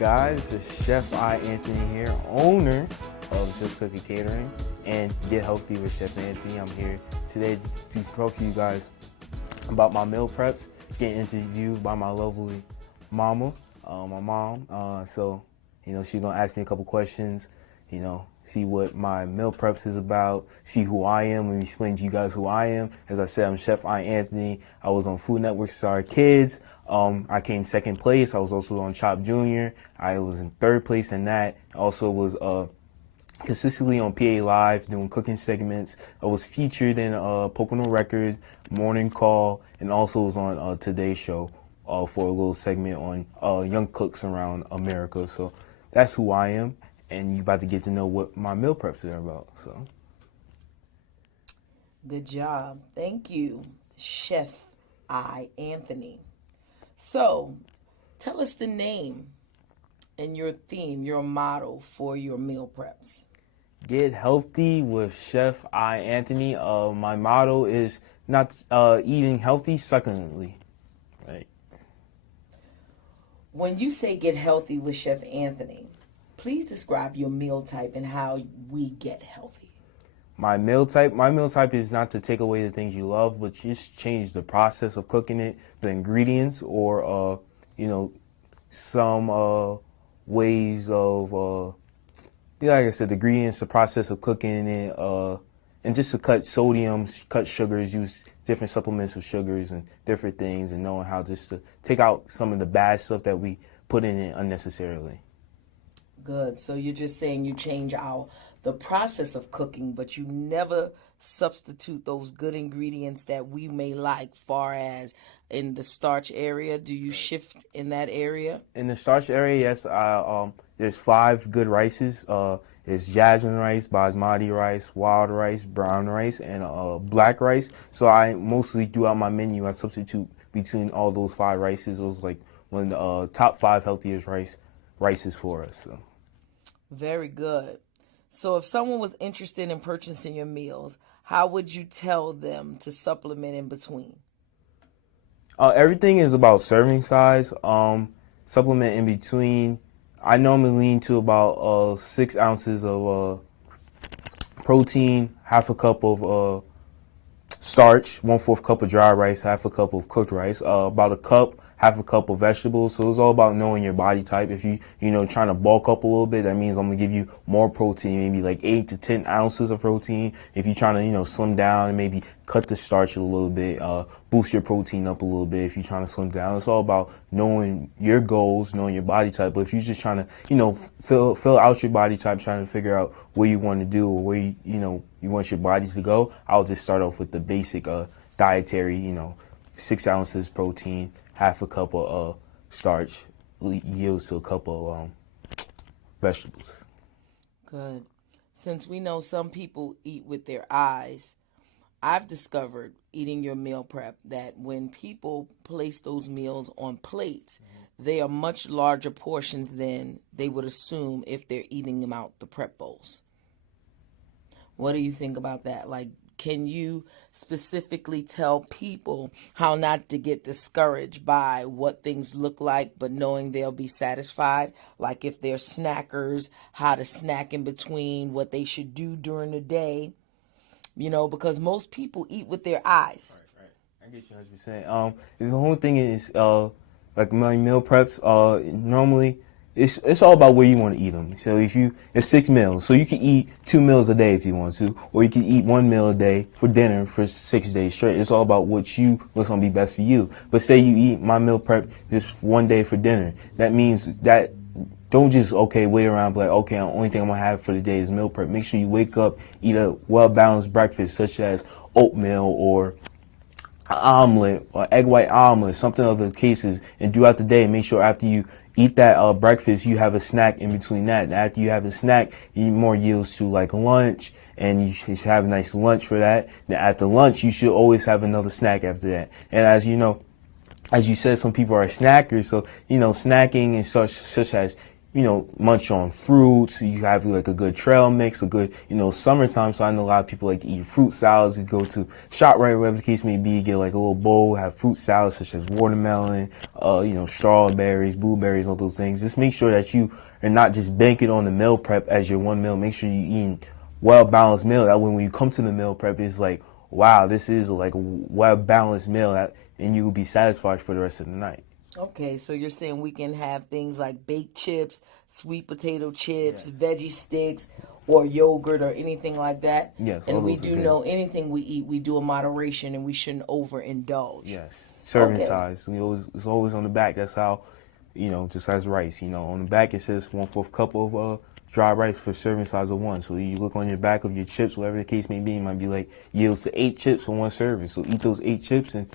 guys? It's Chef I.Anthony here, owner of Just Cooking Catering and Get Healthy with Chef Anthony. I'm here today to talk to you guys about my meal preps, getting interviewed by my lovely mama, my mom. She's gonna ask me a couple questions, see what my meal preps is about, see who I am, and explain to you guys who I am. As I said, I'm Chef I.Anthony. I was on Food Network Star Kids. I came second place. I was also on Chop Junior. I was in third place in that. I also was consistently on PA Live doing cooking segments. I was featured in Pocono Records, Morning Call, and also was on Today's Show for a little segment on young cooks around America. So that's who I am, and you about to get to know what my meal preps are about. So, good job. Thank you, Chef I.Anthony. So, tell us the name and your theme, your motto for your meal preps. Get healthy with Chef I.Anthony. My motto is not eating healthy, succulently. Right. When you say get healthy with Chef Anthony, please describe your meal type and how we get healthy. My meal type is not to take away the things you love, but just change the process of cooking it, the ingredients, or some ways of like I said, the ingredients, the process of cooking it, and just to cut sodium, cut sugars, use different supplements of sugars and different things, and knowing how just to take out some of the bad stuff that we put in it unnecessarily. Good. So you're just saying you change the process of cooking, but you never substitute those good ingredients that we may like, far as in the starch area. Do you shift in that area? In the starch area, yes. There's 5 good rices. There's jasmine rice, basmati rice, wild rice, brown rice, and black rice. So I mostly throughout my menu, I substitute between all those 5 rices. Those like one of the top 5 healthiest rices for us. So. Very good. So if someone was interested in purchasing your meals, how would you tell them to supplement in between? Everything is about serving size. Supplement in between. I normally lean to about 6 ounces of protein, half a cup of starch, 1/4 cup of dry rice, half a cup of cooked rice, about a cup, half a cup of vegetables. So it's all about knowing your body type. If you trying to bulk up a little bit, that means I'm gonna give you more protein, maybe like 8 to 10 ounces of protein. If you're trying to slim down and maybe cut the starch a little bit, boost your protein up a little bit. If you're trying to slim down, it's all about knowing your goals, knowing your body type. But if you're just trying to fill out your body type, trying to figure out what you want to do or where you want your body to go, I'll just start off with the basic dietary. 6 ounces protein, half a cup of starch yields to a cup of vegetables. Good. Since we know some people eat with their eyes, I've discovered eating your meal prep that when people place those meals on plates, they are much larger portions than they would assume if they're eating them out the prep bowls. What do you think about that? Like, can you specifically tell people how not to get discouraged by what things look like, but knowing they'll be satisfied? Like if they're snackers, how to snack in between, what they should do during the day, because most people eat with their eyes. Right. I get you 100%. The whole thing is, like my meal preps, normally, it's all about where you want to eat them. So it's 6 meals, so you can eat 2 meals a day if you want to, or you can eat 1 meal a day for dinner for 6 days straight. It's all about what's gonna be best for you. But say you eat my meal prep just 1 day for dinner, that means that don't just wait around the only thing I'm gonna have for the day is meal prep. Make sure you wake up, eat a well-balanced breakfast such as oatmeal or omelet or egg white omelet, something of the cases, and throughout the day make sure after you eat that breakfast you have a snack in between that. And after you have a snack, you eat more yields to like lunch, and you should have a nice lunch for that. Then after lunch you should always have another snack after that. And as you said, some people are snackers, so snacking and such as munch on fruits. You have like a good trail mix, a good, summertime. So I know a lot of people like to eat fruit salads. You go to ShopRite, whatever the case may be, get like a little bowl, have fruit salads such as watermelon, strawberries, blueberries, all those things. Just make sure that you are not just banking on the meal prep as your one meal. Make sure you're eating well-balanced meal. That way when you come to the meal prep, it's like, wow, this is like a well-balanced meal, and you will be satisfied for the rest of the night. Okay, so you're saying we can have things like baked chips, sweet potato chips, veggie sticks, or yogurt or anything like that? Yes, all And we those are do good. know anything we eat, we do in moderation, and we shouldn't overindulge. Yes. Serving Okay. size. It's always on the back. That's how, just as rice. On the back it says 1/4 cup of dry rice for serving size of 1. So you look on your back of your chips, whatever the case may be, it might be like yields to 8 chips for 1 serving. So eat those 8 chips, and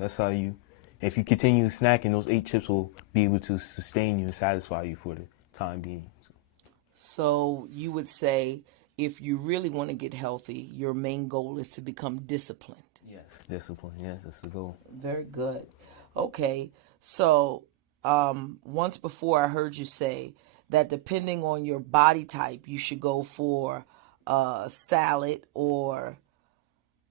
that's how you. If you continue snacking, those 8 chips will be able to sustain you and satisfy you for the time being. So you would say if you really want to get healthy, your main goal is to become disciplined. Yes, discipline. Yes, that's the goal. Very good. Okay, so once before I heard you say that depending on your body type, you should go for a salad or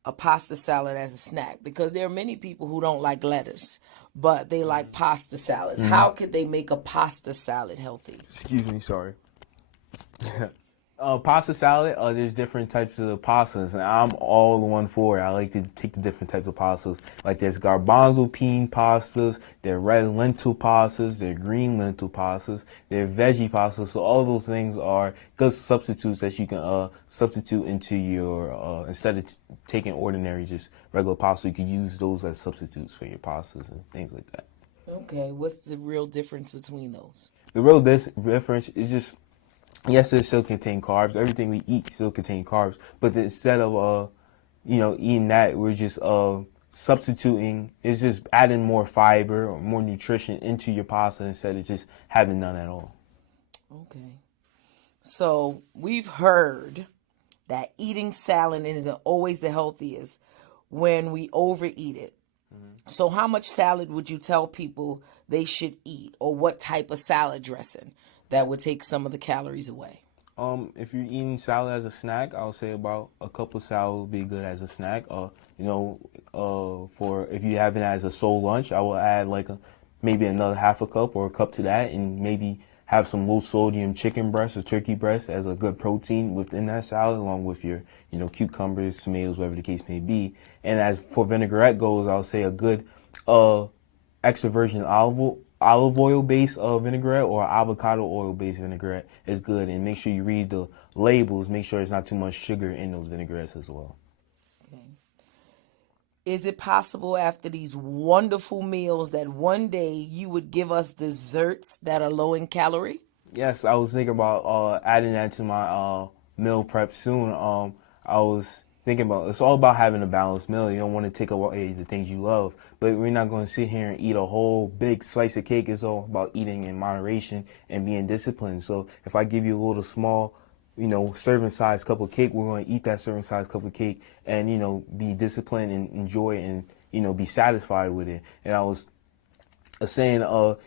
a pasta salad as a snack, because there are many people who don't like lettuce, but they like pasta salads. How could they make a pasta salad healthy? Excuse me, sorry. Pasta salad, there's different types of pastas, and I'm all the one for it. I like to take the different types of pastas. Like there's garbanzo bean pastas, there are red lentil pastas, there are green lentil pastas, there are veggie pastas. So all those things are good substitutes that you can substitute into your, instead of taking ordinary, just regular pasta, you can use those as substitutes for your pastas and things like that. Okay, what's the real difference between those? The real difference is just, yes, it still contain carbs. Everything we eat still contain carbs. But instead of, eating that, we're just substituting. It's just adding more fiber or more nutrition into your pasta instead of just having none at all. Okay. So we've heard that eating salad isn't always the healthiest when we overeat it. So how much salad would you tell people they should eat, or what type of salad dressing that would take some of the calories away? If you're eating salad as a snack, I'll say about a cup of salad would be good as a snack. For if you have it as a sole lunch, I will add like maybe another half a cup or a cup to that, and maybe have some low sodium chicken breast or turkey breast as a good protein within that salad, along with your, cucumbers, tomatoes, whatever the case may be. And as for vinaigrette goes, I'll say a good extra virgin olive oil based vinaigrette or avocado oil based vinaigrette is good. And make sure you read the labels. Make sure there's not too much sugar in those vinaigrettes as well. Okay. Is it possible after these wonderful meals that one day you would give us desserts that are low in calorie? Yes, I was thinking about adding that to my meal prep soon. I was thinking about, it's all about having a balanced meal. You don't want to take away the things you love, but we're not going to sit here and eat a whole big slice of cake. It's all about eating in moderation and being disciplined. So if I give you a little small, serving size cup of cake, we're going to eat that serving size cup of cake and, be disciplined and enjoy it and, be satisfied with it. And I was saying,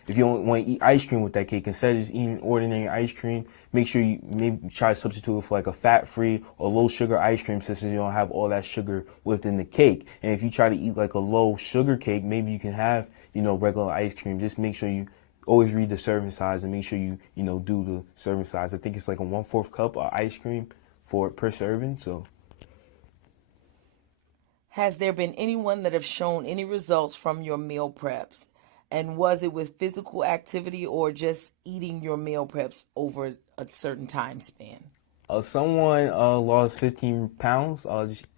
if you don't want to eat ice cream with that cake, instead of just eating ordinary ice cream, make sure you maybe try to substitute it for like a fat-free or low-sugar ice cream, since you don't have all that sugar within the cake. And if you try to eat like a low-sugar cake, maybe you can have, regular ice cream. Just make sure you always read the serving size and make sure you, do the serving size. I think it's like a 1/4 cup of ice cream per serving. So, Has there been anyone that have shown any results from your meal preps? And was it with physical activity or just eating your meal preps over a certain time span? Someone lost 15 pounds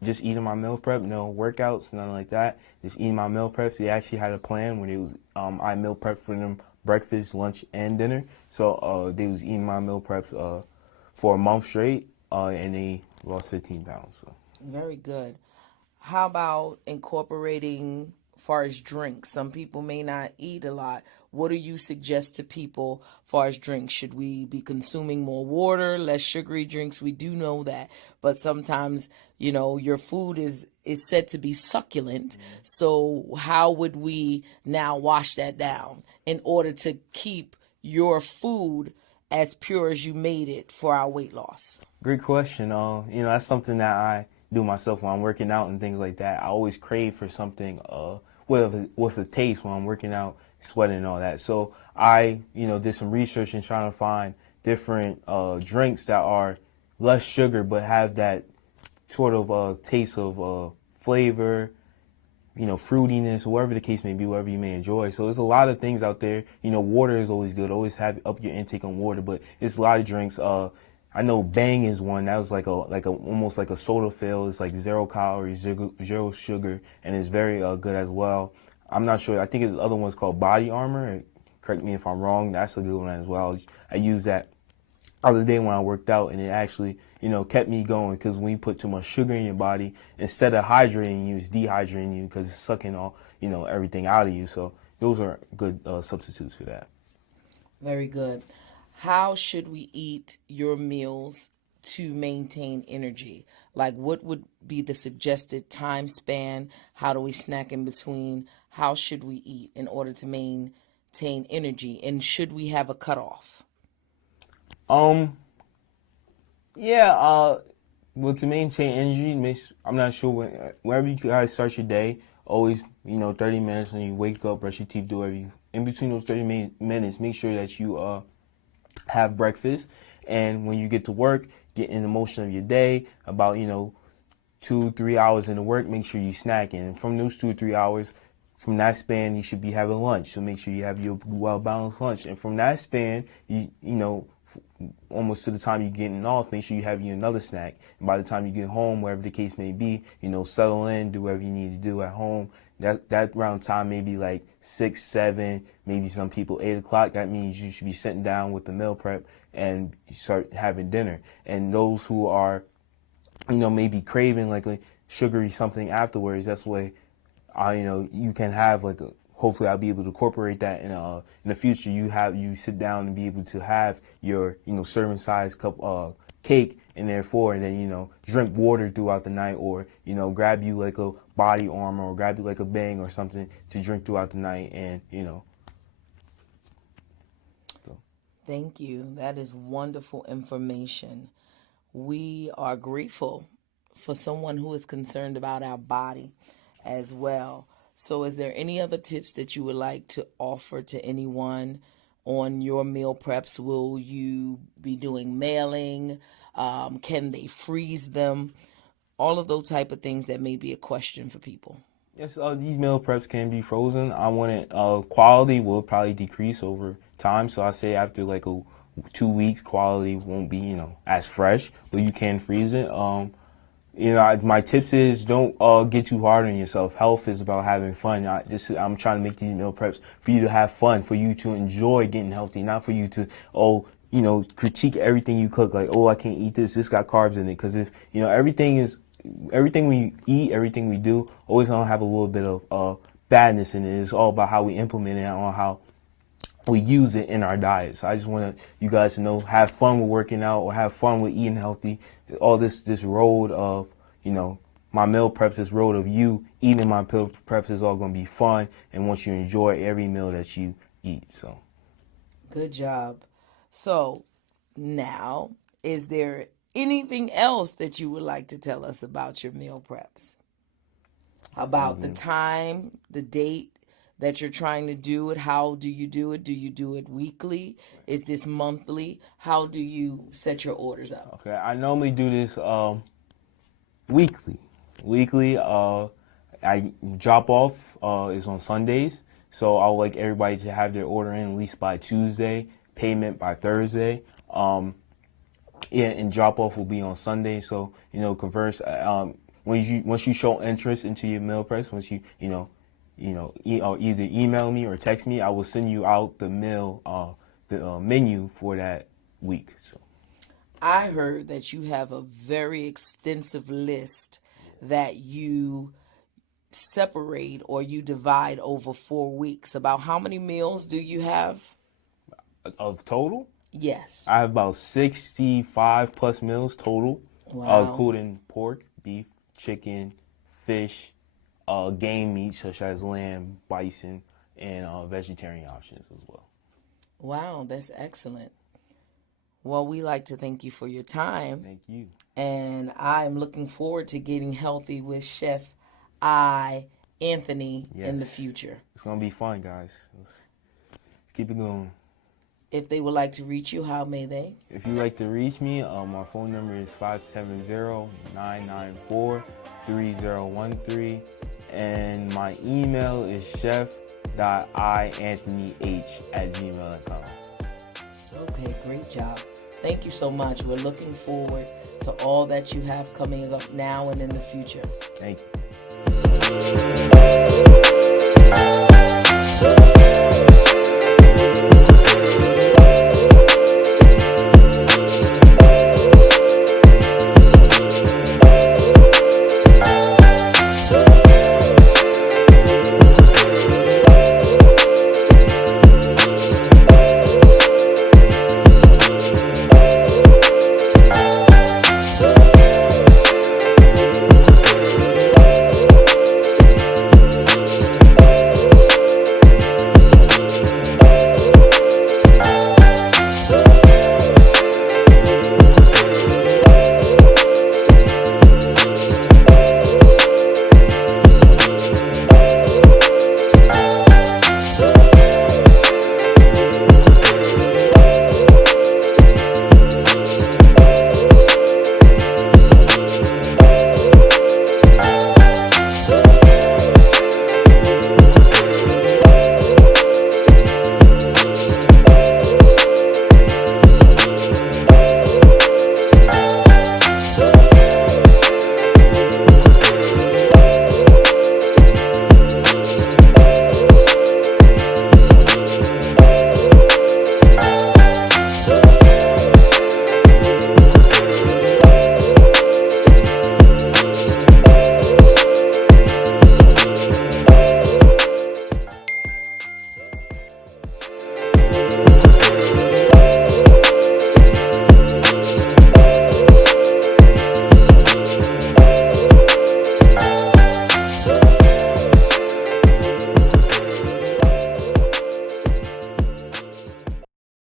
just eating my meal prep, no workouts, nothing like that. Just eating my meal preps. They actually had a plan where they was I meal prep for them breakfast, lunch, and dinner. So they was eating my meal preps for a month straight, and they lost 15 pounds. So. Very good. How about incorporating far as drinks? Some people may not eat a lot. What do you suggest to people far as drinks? Should we be consuming more water, less sugary drinks? We do know that, but sometimes, your food is said to be succulent. So how would we now wash that down in order to keep your food as pure as you made it for our weight loss? Great question. That's something that I do myself when I'm working out and things like that. I always crave for something with a taste when I'm working out, sweating and all that. So I, did some research and trying to find different drinks that are less sugar but have that sort of taste of flavor, fruitiness, whatever the case may be, whatever you may enjoy. So there's a lot of things out there. Water is always good. Always have up your intake on water, but it's a lot of drinks. I know Bang is one that was like a almost like a soda fill. It's like 0 calories, zero sugar, and it's very good as well. I'm not sure. I think the other one's called Body Armor. Correct me if I'm wrong. That's a good one as well. I use that other day when I worked out, and it actually, kept me going, because when you put too much sugar in your body, instead of hydrating you, it's dehydrating you because it's sucking all, everything out of you. So those are good substitutes for that. Very good. How should we eat your meals to maintain energy? Like, what would be the suggested time span? How do we snack in between? How should we eat in order to maintain energy? And should we have a cutoff? Yeah, well, to maintain energy, I'm not sure whenever you guys start your day, always, 30 minutes when you wake up, brush your teeth, do whatever in between those 30 minutes, make sure that you, have breakfast. And when you get to work, get in the motion of your day, about, 2-3 hours into work, make sure you snack. And from those 2 or 3 hours, from that span, you should be having lunch. So make sure you have your well-balanced lunch. And from that span, almost to the time you're getting off, make sure you have you another snack. And by the time you get home, wherever the case may be, settle in, do whatever you need to do at home. That round time may be like 6, 7, maybe some people 8 o'clock. That means you should be sitting down with the meal prep and start having dinner. And those who are, maybe craving like a sugary something afterwards, that's why, you can have like hopefully I'll be able to incorporate that in the future. You sit down and be able to have your serving size cup cake and therefore, and then drink water throughout the night, or grab you like a Body Armor, or grab you like a Bang or something to drink throughout the night, and So. Thank you. That is wonderful information. We are grateful for someone who is concerned about our body as well. So, is there any other tips that you would like to offer to anyone on your meal preps? Will you be doing mailing? Can they freeze them? All of those type of things that may be a question for people. Yes, these meal preps can be frozen. I want it. Quality will probably decrease over time. So I say after like 2 weeks, quality won't be as fresh, but you can freeze it. My tips is don't get too hard on yourself. Health is about having fun. I'm trying to make these meal preps for you to have fun, for you to enjoy getting healthy, not for you to critique everything you cook. Like, I can't eat this. This got carbs in it. Because if everything we eat, everything we do, always gonna have a little bit of badness in it. It's all about how we implement it, on how we use it in our diet. So I just want you guys to know, have fun with working out, or have fun with eating healthy. All this road of, my meal preps, this road of you eating my meal preps is all going to be fun, and once you enjoy every meal that you eat. So, good job. So now, is there anything else that you would like to tell us about your meal preps? About the time, the date that you're trying to do it? How do you do it? Do you do it weekly? Is this monthly? How do you set your orders up? Okay, I normally do this weekly. I drop off is on Sundays, so I would like everybody to have their order in at least by Tuesday, payment by Thursday. And drop off will be on Sunday. So converse. Once you show interest into your meal preps, once you either email me or text me, I will send you out the menu for that week. So, I heard that you have a very extensive list that you separate or you divide over 4 weeks. About how many meals do you have? Of total? Yes. I have about 65 plus meals total, Wow. including pork, beef, chicken, fish, game meat such as lamb, bison, and vegetarian options as well. Wow, that's excellent. Well, we like to thank you for your time. Thank you. And I'm looking forward to getting healthy with Chef I.Anthony in the Yes. future. It's going to be fun, guys. Let's keep it going. If they would like to reach you, how may they? If you'd like to reach me, my phone number is 570-994-3013. And my email is chef.ianthonyh@gmail.com. Okay, great job. Thank you so much. We're looking forward to all that you have coming up now and in the future. Thank you.